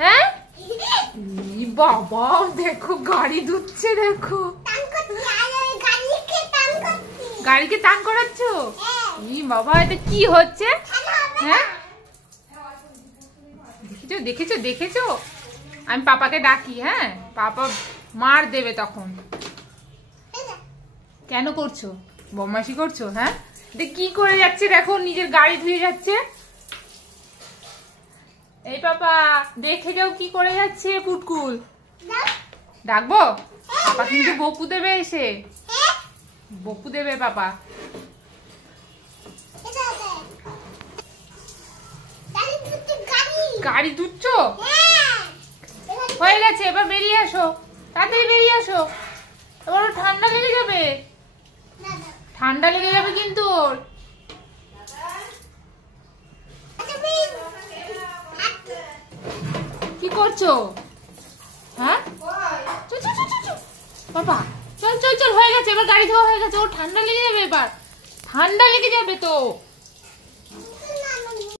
হ্যাঁ বাবা দেখো গাড়ি ধুচ্ছে, দেখো গাড়িকে টান করাচ্ছ। বাবা এটা কি হচ্ছে? হ্যাঁ দেখেছো দেখেছো দেখেছো, আমি পাপাকে ডাকি, হ্যাঁ পাপা মার দেবে তখন। কেন করছো, বদমাইশি করছো? হ্যাঁ কি করে যাচ্ছে দেখো, নিজের গাড়ি ধুয়ে যাচ্ছে। এই পাপা দেখে যাও কি করে যাচ্ছে পুটকুল। ডাকবো? পাপা কিন্তু বকু দেবে, এসে বকু দেবে পাপা। গাড়ি ধুচ্ছো? হয়ে গেছে, এবার বেরিয়ে আসো, তাড়াতাড়ি বেরিয়ে আসো, এবার ঠান্ডা লেগে যাবে, ঠান্ডা লেগে যাবে কিন্তু। কি করছো? হ্যাঁ বাবা চল চল চল, হয়ে গেছে, এবার গাড়ি ধোয়া হয়ে গেছে, ওর ঠান্ডা লেগে যাবে, এবার ঠান্ডা লেগে যাবে তো।